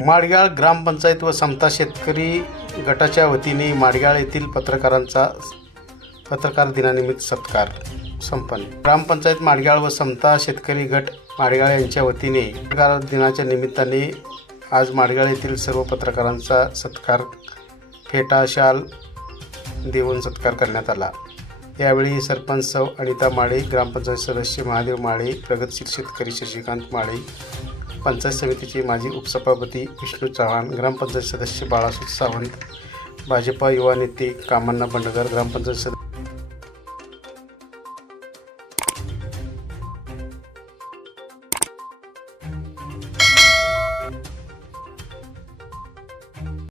माडगाळ ग्रामपंचायत व समता शेतकरी गटाच्या वतीने माडगाळ येथील पत्रकारांचा पत्रकार दिनानिमित्त सत्कार संपन्न. ग्रामपंचायत माडगाळ व समता शेतकरी गट माडगाळ यांच्या वतीने पत्रकार दिनाच्या निमित्ताने आज माडगाळ येथील सर्व पत्रकारांचा सत्कार फेटा शाल देऊन सत्कार करण्यात आला. यावेळी सरपंच सौ अनिता माळे ग्रामपंचायत सदस्य महादेव माळे प्रगतशील शेतकरी शशिकांत माळे पंचायत समितीचे माजी उपसभापती विष्णू चव्हाण ग्रामपंचायत सदस्य बाळासूद सावंत भाजपा युवा नेते कामण्णा बंडगर ग्रामपंचायत सदस्य